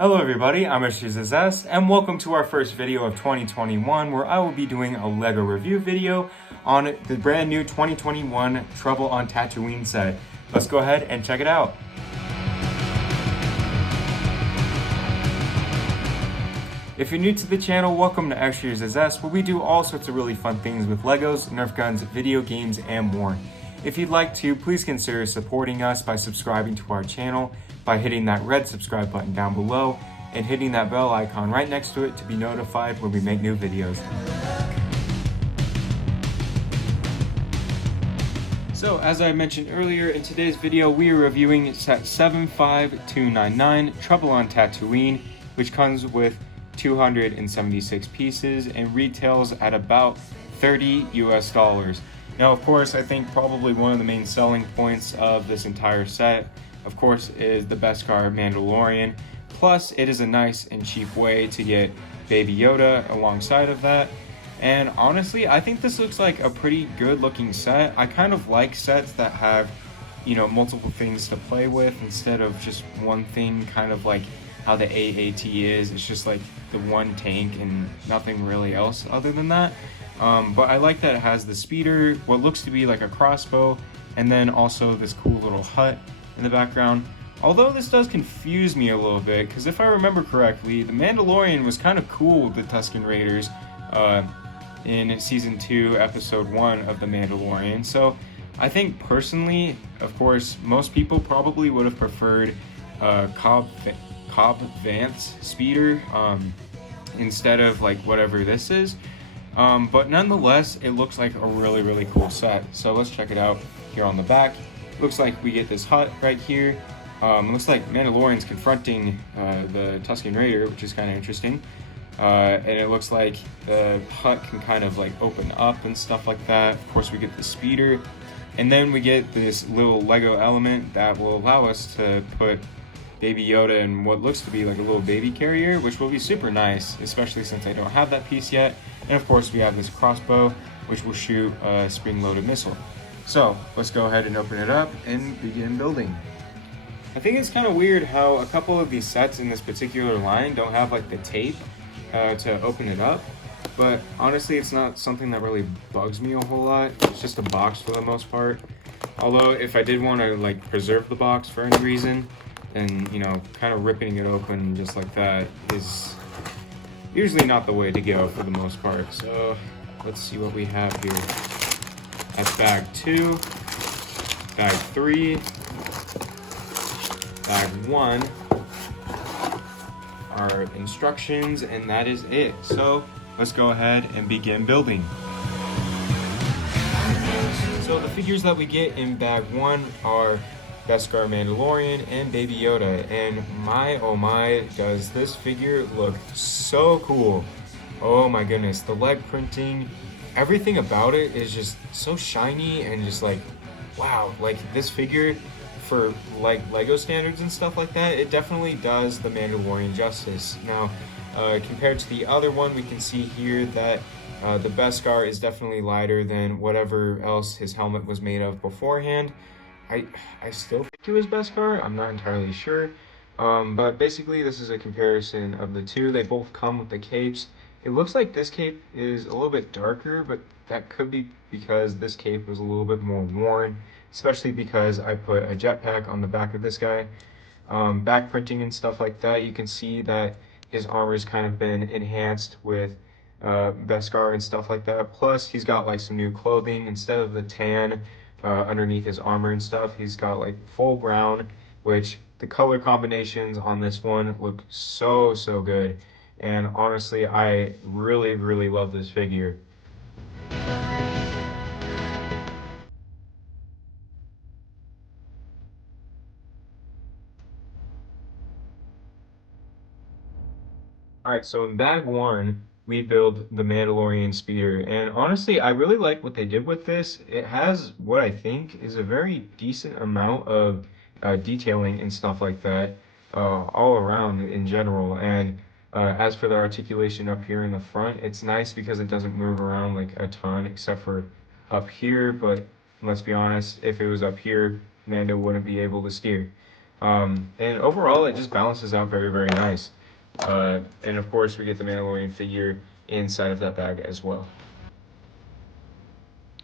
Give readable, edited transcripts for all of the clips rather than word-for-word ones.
Hello everybody, I'm Razor and welcome to our first video of 2021 where I will be doing a LEGO review video on the brand new 2021 Trouble on Tatooine set. Let's go ahead and check it out. If you're new to the channel, welcome to Razor where we do all sorts of really fun things with Legos, Nerf guns, video games, and more. If you'd like to, please consider supporting us by subscribing to our channel by hitting that red subscribe button down below and hitting that bell icon right next to it to be notified when we make new videos. So, as I mentioned earlier, in today's video we are reviewing set 75299 Trouble on Tatooine, which comes with 276 pieces and retails at about $30 US. Now, of course, I think probably one of the main selling points of this entire set, of course, is the Beskar Mandalorian. Plus, it is a nice and cheap way to get Baby Yoda alongside of that. And honestly, I think this looks like a pretty good looking set. I kind of like sets that have, multiple things to play with instead of just one thing, kind of like how the AAT is. It's just like the one tank and nothing really else other than that. But I like that it has the speeder, what looks to be like a crossbow, and then also this cool little hut in the background. Although this does confuse me a little bit, because if I remember correctly, the Mandalorian was kind of cool with the Tusken Raiders in Season 2, Episode 1 of The Mandalorian. So I think personally, of course, most people probably would have preferred Cobb Vanth's speeder instead of like whatever this is. But nonetheless, it looks like a really cool set. So let's check it out here on the back. Looks like we get this hut right here. Looks like Mandalorian's confronting the Tusken Raider, which is kind of interesting. And it looks like the hut can kind of like open up and stuff like that. Of course, we get the speeder. And then we get this little Lego element that will allow us to put Baby Yoda in what looks to be like a little baby carrier, which will be super nice, especially since I don't have that piece yet. And of course, we have this crossbow, which will shoot a spring-loaded missile. So let's go ahead and open it up and begin building. I think it's kind of weird how a couple of these sets in this particular line don't have like the tape to open it up. But honestly, it's not something that really bugs me a whole lot. It's just a box for the most part. Although if I did want to like preserve the box for any reason, then kind of ripping it open just like that is usually not the way to go for the most part. So let's see what we have here. That's bag 2, bag 3, bag 1, our instructions, and that is it. So let's go ahead and begin building. So the figures that we get in bag 1 are Beskar Mandalorian and Baby Yoda, and my oh my, does this figure look so cool. Oh my goodness, the leg printing, everything about it is just so shiny and just like, wow, like this figure for like Lego standards and stuff like that, it definitely does the Mandalorian justice. Now, compared to the other one, we can see here that the Beskar is definitely lighter than whatever else his helmet was made of beforehand. I still think it was Beskar, I'm not entirely sure. But basically this is a comparison of the two. They both come with the capes. It looks like this cape is a little bit darker, but that could be because this cape was a little bit more worn, especially because I put a jetpack on the back of this guy. Back printing and stuff like that, you can see that his armor's kind of been enhanced with Beskar and stuff like that. Plus, he's got like some new clothing. Instead of the tan underneath his armor and stuff, he's got like full brown, which the color combinations on this one look so good. And honestly, I really love this figure. Alright, so in bag 1, we build the Mandalorian speeder, and honestly, I really like what they did with this. It has what I think is a very decent amount of detailing and stuff like that all around in general. And as for the articulation up here in the front, it's nice because it doesn't move around like a ton except for up here, but let's be honest, if it was up here, Mando wouldn't be able to steer. And overall, it just balances out very, very nice. And of course, we get the Mandalorian figure inside of that bag as well.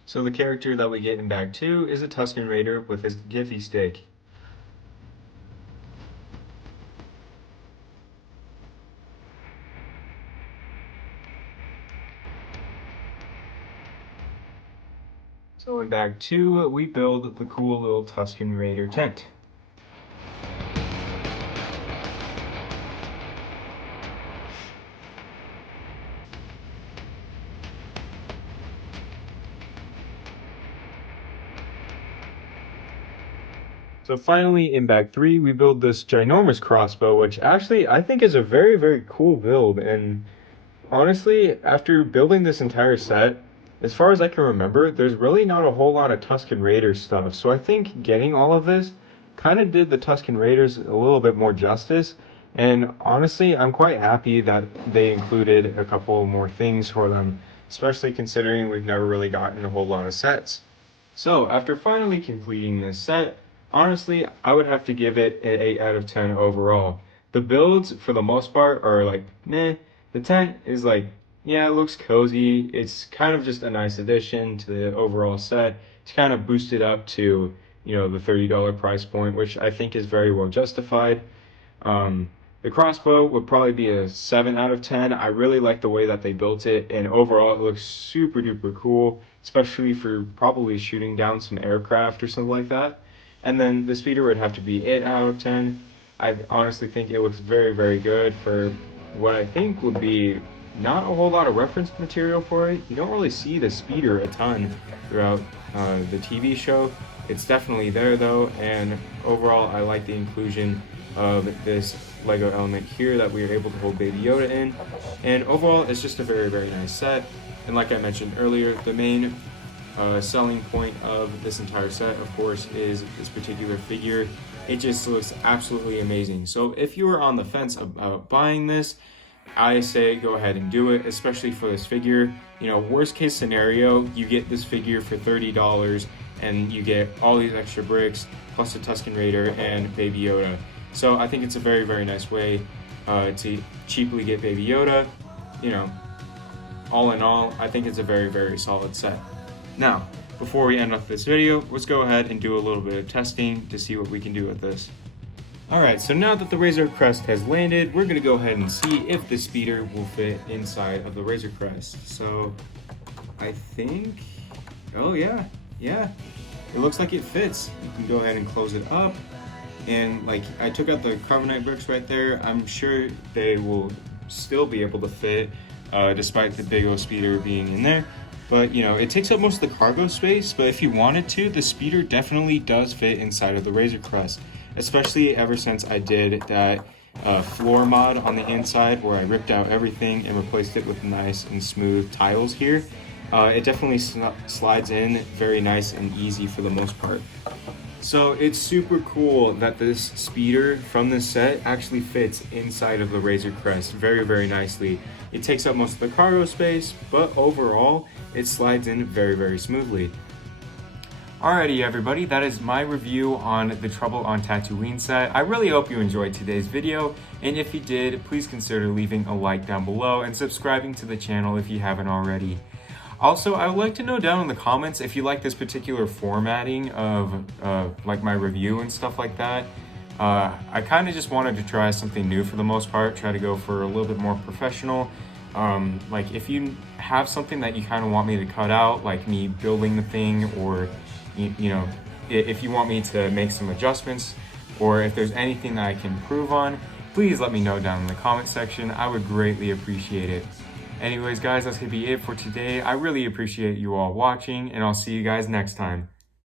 So the character that we get in bag 2 is a Tusken Raider with his Giphy stick. So in bag 2, we build the cool little Tusken Raider tent. So finally, in bag 3, we build this ginormous crossbow, which actually I think is a very, very cool build. And honestly, after building this entire set, as far as I can remember, there's really not a whole lot of Tusken Raiders stuff. So I think getting all of this kind of did the Tusken Raiders a little bit more justice. And honestly, I'm quite happy that they included a couple more things for them, especially considering we've never really gotten a whole lot of sets. So after finally completing this set, honestly, I would have to give it an 8 out of 10 overall. The builds, for the most part, are like, meh. The tent is like, yeah, it looks cozy. It's kind of just a nice addition to the overall set. It's kind of boosted up to, the $30 price point, which I think is very well justified. The crossbow would probably be a 7 out of 10. I really like the way that they built it, and overall it looks super duper cool, especially for probably shooting down some aircraft or something like that. And then the speeder would have to be 8 out of 10. I honestly think it looks very, very good for what I think would be not a whole lot of reference material for it. You don't really see the speeder a ton throughout the TV show. It's definitely there though, and overall I like the inclusion of this Lego element here that we are able to hold Baby Yoda in. And overall, it's just a very, very nice set. And like I mentioned earlier, the main selling point of this entire set, of course, is this particular figure. It just looks absolutely amazing. So if you are on the fence about buying this, I say go ahead and do it, especially for this figure. Worst case scenario, you get this figure for $30 and you get all these extra bricks, plus a Tusken Raider and Baby Yoda. So I think it's a very, very nice way to cheaply get Baby Yoda. All in all, I think it's a very, very solid set. Now, before we end off this video, let's go ahead and do a little bit of testing to see what we can do with this. Alright, so now that the Razor Crest has landed, we're going to go ahead and see if the speeder will fit inside of the Razor Crest. So, I think... Oh yeah, it looks like it fits. You can go ahead and close it up. And I took out the carbonite bricks right there. I'm sure they will still be able to fit despite the big old speeder being in there. But it takes up most of the cargo space, but if you wanted to, the speeder definitely does fit inside of the Razor Crest, especially ever since I did that floor mod on the inside where I ripped out everything and replaced it with nice and smooth tiles here. It definitely slides in very nice and easy for the most part. So it's super cool that this speeder from this set actually fits inside of the Razor Crest very, very nicely. It takes up most of the cargo space, but overall, it slides in very, very smoothly. Alrighty everybody, that is my review on the Trouble on Tatooine set. I really hope you enjoyed today's video, and if you did, please consider leaving a like down below and subscribing to the channel if you haven't already. Also, I would like to know down in the comments if you like this particular formatting of my review and stuff like that. I kind of just wanted to try something new for the most part, try to go for a little bit more professional. If you have something that you kind of want me to cut out, like me building the thing, or if you want me to make some adjustments, or if there's anything that I can improve on, please let me know down in the comment section. I would greatly appreciate it. Anyways guys, that's gonna be it for today. I really appreciate you all watching, and I'll see you guys next time.